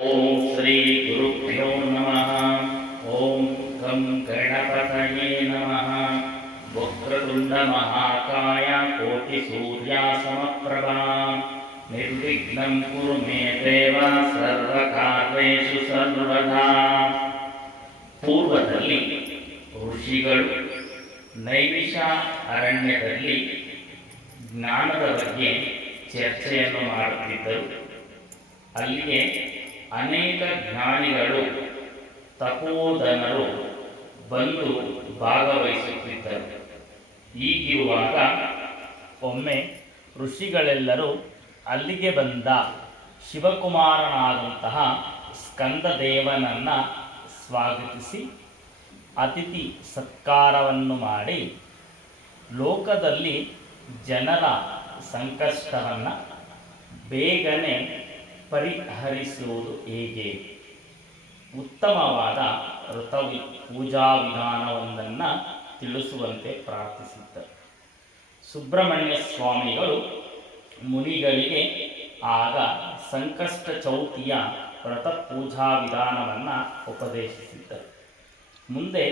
ಓಂ ಶ್ರೀ ಗುರುಭ್ಯೋ ನಮಃ ಓಂ ಗಂ ಗಣಪತಯೇ ನಮಃ ವಕ್ರತುಂಡ ಮಹಾಕಾಯ ಕೋಟಿ ಸೂರ್ಯ ಸಮಪ್ರಭಾ ನಿರ್ವಿಘ್ನಂ ಕುರು ಮೇ ದೇವ ಸರ್ವಕಾರ್ಯೇಷು ಸರ್ವದಾ ಪೂರ್ವದಲ್ಲಿ ಋಷಿಗಳು ನೈಮಿಷ ಅರಣ್ಯದಲ್ಲಿ ಜ್ಞಾನದ ಬಗ್ಗೆ ಚರ್ಚೆಯನ್ನು ಮಾಡುತ್ತಿದ್ದರು. ಅಲ್ಲಿಗೆ ಅನೇಕ ಜ್ಞಾನಿಗಳು, ತಪೋಧನರು ಬಂದು ಭಾಗವಹಿಸುತ್ತಿದ್ದರು. ಹೀಗಿರುವಾಗ ಒಮ್ಮೆ ಋಷಿಗಳೆಲ್ಲರೂ ಅಲ್ಲಿಗೆ ಬಂದ ಶಿವಕುಮಾರನಾದಂತಹ ಸ್ಕಂದದೇವನನ್ನು ಸ್ವಾಗತಿಸಿ ಅತಿಥಿ ಸತ್ಕಾರವನ್ನು ಮಾಡಿ ಲೋಕದಲ್ಲಿ ಜನರ ಸಂಕಷ್ಟವನ್ನು ಬೇಗನೆ ಪರಿಹರಿಸುವುದು ಹೇಗೆ? ಉತ್ತಮವಾದ ಋತವಿ ಪೂಜಾ ವಿಧಾನವೊಂದನ್ನು ತಿಳಿಸುವಂತೆ ಪ್ರಾರ್ಥಿಸಿದ್ದರು. ಸುಬ್ರಹ್ಮಣ್ಯ ಸ್ವಾಮಿಗಳು ಮುನಿಗಳಿಗೆ ಆಗ ಸಂಕಷ್ಟ ಚೌತಿಯ ವ್ರತ ಪೂಜಾ ವಿಧಾನವನ್ನು ಉಪದೇಶಿಸಿದ್ದರು. ಮುಂದೆ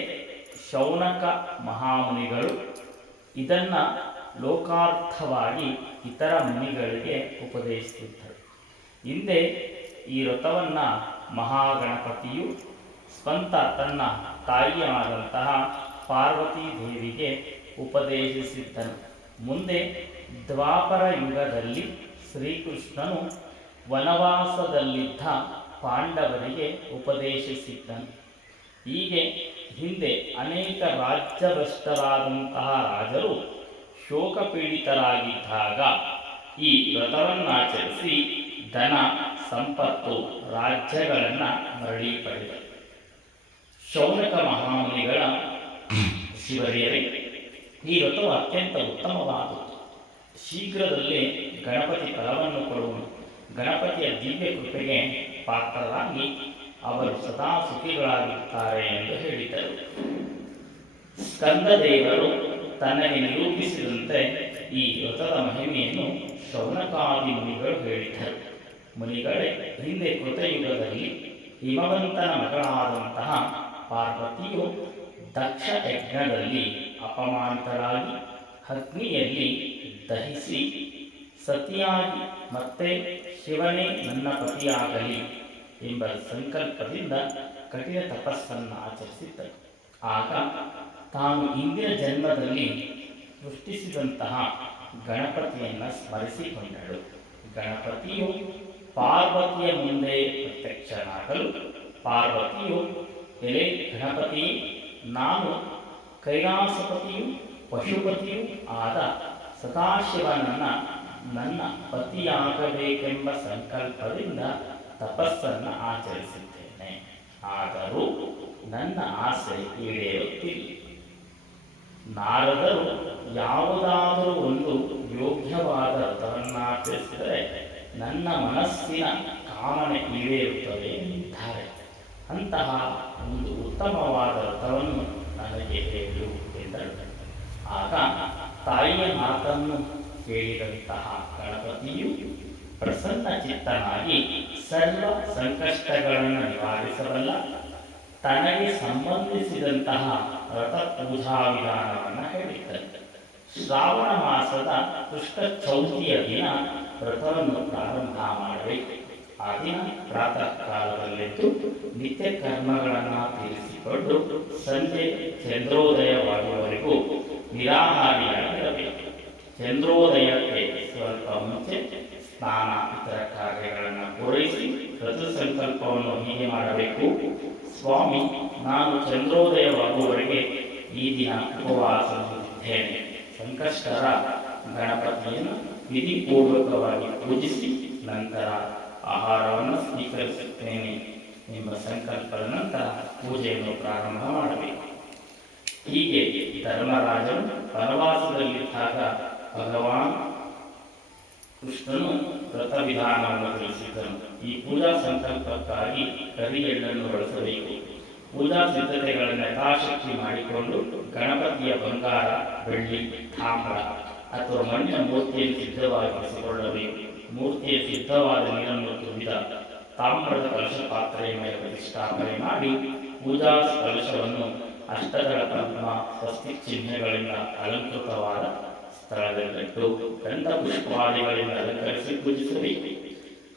ಶೌನಕ ಮಹಾಮುನಿಗಳು ಇದನ್ನು ಲೋಕಾರ್ಥವಾಗಿ ಇತರ ಮುನಿಗಳಿಗೆ ಉಪದೇಶಿಸಿದ್ದರು. ಹಿಂದೆ ಈ ವ್ರತವನ್ನು ಮಹಾಗಣಪತಿಯು ಸ್ವಂತ ತನ್ನ ತಾಯಿಯಾದಂತಹ ಪಾರ್ವತಿ ದೇವಿಗೆ ಉಪದೇಶಿಸಿದ್ದನು. ಮುಂದೆ ದ್ವಾಪರ ಯುಗದಲ್ಲಿ ಶ್ರೀಕೃಷ್ಣನು ವನವಾಸದಲ್ಲಿದ್ದ ಪಾಂಡವರಿಗೆ ಉಪದೇಶಿಸಿದ್ದನು. ಹೀಗೆ ಹಿಂದೆ ಅನೇಕ ರಾಜ್ಯಭ್ರಷ್ಟರಾದಂತಹ ರಾಜರು ಶೋಕಪೀಡಿತರಾಗಿದ್ದಾಗ ಈ ವ್ರತವನ್ನಾಚರಿಸಿ ಧನ ಸಂಪತ್ತು ರಾಜ್ಯಗಳನ್ನು ಮರಳಿ ಪಡೆದರು ಶೌನಕ ಮಹಾಮುನಿಗಳ ಶಿವರಿಯರೇ, ಈ ವ್ರತವು ಅತ್ಯಂತ ಉತ್ತಮವಾದದ್ದು. ಶೀಘ್ರದಲ್ಲೇ ಗಣಪತಿ ಫಲವನ್ನು ಕೊಡುವನು. ಗಣಪತಿಯ ದಿವ್ಯ ಕೃಪೆಗೆ ಪಾತ್ರರಾಗಿ ಅವರು ಸದಾ ಸುಖಿಗಳಾಗಿರುತ್ತಾರೆ ಎಂದು ಹೇಳಿದರು. ಸ್ಕಂದದೇವರು ತನಗೆ ನಿರೂಪಿಸಿದಂತೆ ಈ ವ್ರತದ ಮಹಿಮೆಯನ್ನು ಶೌನಕಾದಿ ಮುನಿಗಳು ಹೇಳಿದರು ಮುನಿಗಳೇ ಹಿಂದೆ ಕೃತಯುಗದಲ್ಲಿ ಹಿಮವಂತನ ಮಗಳಾದಂತಹ ಪಾರ್ವತಿಯು ದಕ್ಷ ಯಜ್ಞದಲ್ಲಿ ಅಪಮಾನಿತರಾಗಿ ಅಗ್ನಿಯಲ್ಲಿ ದಹಿಸಿ ಸತಿಯಾಗಿ ಮತ್ತೆ ಶಿವನೇ ನನ್ನ ಪತಿಯಾಗಲಿ ಎಂಬ ಸಂಕಲ್ಪದಿಂದ ಕಠಿಣ ತಪಸ್ಸನ್ನು ಆಚರಿಸಿದ್ದರು ಆಗ ತಾನು ಹಿಂದಿನ ಜನ್ಮದಲ್ಲಿ ಸೃಷ್ಟಿಸಿದಂತಹ ಗಣಪತಿಯನ್ನು ಸ್ಮರಿಸಿಕೊಂಡಳು. ಗಣಪತಿಯು ಪಾರ್ವತಿಯ ಮುಂದೆ ಪ್ರತ್ಯಕ್ಷನಾಗಲು ಪಾರ್ವತಿಯು, ಎಲೆ ಗಣಪತಿ, ನಾನು ಕೈಲಾಸಪತಿಯು ಪಶುಪತಿಯೂ ಆದ ಸದಾಶಿವನನ್ನ ನನ್ನ ಪತಿಯಾಗಬೇಕೆಂಬ ಸಂಕಲ್ಪದಿಂದ ತಪಸ್ಸನ್ನು ಆಚರಿಸಿದ್ದೇನೆ. ಆದರೂ ನನ್ನ ಆಸೆ ಈಡೇರುತ್ತಿಲ್ಲ. ನಾರದರು ಯಾವುದಾದರೂ ಒಂದು ಯೋಗ್ಯವಾದ ವ್ರತವನ್ನಾಚರಿಸಿದರೆ ನನ್ನ ಮನಸ್ಸಿನ ಕಾಮನೆ ಈಡೇರುತ್ತದೆ ಎಂದಿದ್ದಾರೆ ಅಂತಹ ಒಂದು ಉತ್ತಮವಾದ ರಥವನ್ನು ನನಗೆ ಹೇಳು ಎಂದಳು. ಆಗ ತಾಯಿಯ ಮಾತನ್ನು ಕೇಳಿದಂತಹ ಗಣಪತಿಯು ಪ್ರಸನ್ನ ಚಿತ್ತನಾಗಿ ಸರ್ವ ಸಂಕಷ್ಟಗಳನ್ನು ನಿವಾರಿಸಬಲ್ಲ, ತನಗೆ ಸಂಬಂಧಿಸಿದಂತಹ ರಥ ಪೂಜಾ ವಿಧಾನವನ್ನು ಹೇಳಿದ್ದರು ಶ್ರಾವಣ ಮಾಸದ ಕೃಷ್ಣ ಚೌತಿಯ ದಿನ ವ್ರತವನ್ನು ಪ್ರಾರಂಭ ಮಾಡಿ ಆ ದಿನ ಪ್ರಾತಃ ಕಾಲದಲ್ಲಿದ್ದು ನಿತ್ಯ ಕರ್ಮಗಳನ್ನು ತೀರಿಸಿಕೊಂಡು ಸಂಜೆ ಚಂದ್ರೋದಯವಾಗುವವರೆಗೂ ನಿರಾಹಾರಿಯಾಗಿರಬೇಕು. ಚಂದ್ರೋದಯಕ್ಕೆ ಸ್ವಲ್ಪ ಮುಂಚೆ ಸ್ನಾನ, ಇತರ ಕಾರ್ಯಗಳನ್ನು ಪೂರೈಸಿ ವ್ರತ ಸಂಕಲ್ಪವನ್ನು ಹೀಗೆ ಮಾಡಬೇಕು. ಸ್ವಾಮಿ, ನಾನು ಚಂದ್ರೋದಯವಾಗುವವರೆಗೆ ಈ ದಿನ ಉಪವಾಸ ಸಂಕಷ್ಟರ ಗಣಪತಿಯನ್ನು ವಿಧಿಪೂರ್ವಕವಾಗಿ ಪೂಜಿಸಿ ನಂತರ ಆಹಾರವನ್ನು ಸ್ವೀಕರಿಸುತ್ತೇನೆ ಎಂಬ ಸಂಕಲ್ಪದ ನಂತರ ಪೂಜೆಯನ್ನು ಪ್ರಾರಂಭ ಮಾಡಬೇಕು. ಹೀಗೆ ಧರ್ಮರಾಜನು ವನವಾಸದಲ್ಲಿದ್ದಾಗ ಭಗವಾನ್ ಕೃಷ್ಣನು ವ್ರತ ವಿಧಾನವನ್ನು ತಿಳಿಸಿದ್ದನು. ಈ ಪೂಜಾ ಸಂಕಲ್ಪಕ್ಕಾಗಿ ಕರಿ ಎಳ್ಳನ್ನು ಬಳಸಬೇಕು. ಪೂಜಾ ಸಿದ್ಧತೆಗಳನ್ನು ಯಥಾಶಕ್ತಿ ಮಾಡಿಕೊಂಡು ಗಣಪತಿಯ ಬಂಗಾರ, ಬೆಳ್ಳಿ, ತಾಮ್ರ ಅಥವಾ ಮಣ್ಣಿನ ಮೂರ್ತಿಯನ್ನು ಸಿದ್ಧವಾಗಿರಿಸಿಕೊಳ್ಳಬೇಕು ಮೂರ್ತಿಯ ಸಿದ್ಧವಾದ ನೀರನ್ನು ತುಂಬಿದ ತಾಮ್ರದ ಕಲಶ ಪಾತ್ರೆಯ ಮೇಲೆ ಪ್ರತಿಷ್ಠಾಪನೆ ಮಾಡಿ ಪೂಜಾ ಕಲಶವನ್ನು ಅಷ್ಟದಳ ಪದ್ಮ ಸ್ವಸ್ತಿ ಚಿಹ್ನೆಗಳಿಂದ ಅಲಂಕೃತವಾದ ಸ್ಥಳದಲ್ಲಿಟ್ಟು ಗಂಧ ಪುಷ್ಪಾದಿಗಳಿಂದ ಅಲಂಕರಿಸಿ ಪೂಜಿಸಬೇಕು.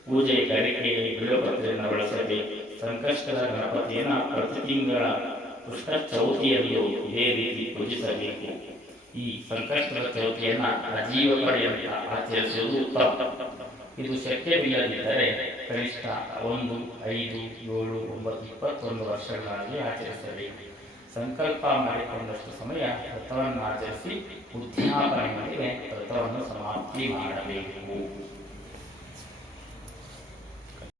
ಪೂಜೆ ಗರಿಕೆ ಬಿಡುಪತ್ರೆಯನ್ನು ಬಳಸಬೇಕು ಸಂಕಷ್ಟದ ಗಣಪತಿಯನ್ನು ಪ್ರತಿ ತಿಂಗಳ ಕೃಷ್ಣ ಚೌತಿಯಲ್ಲಿಯೂ ಇದೇ ರೀತಿ ಪೂಜಿಸಬೇಕು. ಈ ಸಂಕಷ್ಟದ ಚೌತಿಯನ್ನು ಅಜೀವ ಪಡೆಯಂತ ಆಚರಿಸುವುದು ಉತ್ತಮ. ಇದು ಶಕ್ತಿಯಿಲ್ಲದಿದ್ದರೆ ಕನಿಷ್ಠ ಒಂದು, ಐದು, ಏಳು, ಒಂಬತ್ತು, ಇಪ್ಪತ್ತೊಂದು ವರ್ಷಗಳಾಗಿ ಆಚರಿಸಬೇಕು. ಸಂಕಲ್ಪ ಮಾಡಿಕೊಂಡಷ್ಟು ಸಮಯ ವ್ರತವನ್ನು ಆಚರಿಸಿ ಉದ್ಯಾಪನೆ ಮೇಲೆ ವ್ರತವನ್ನು ಸಮಾಪ್ತಿ ಮಾಡಬೇಕು.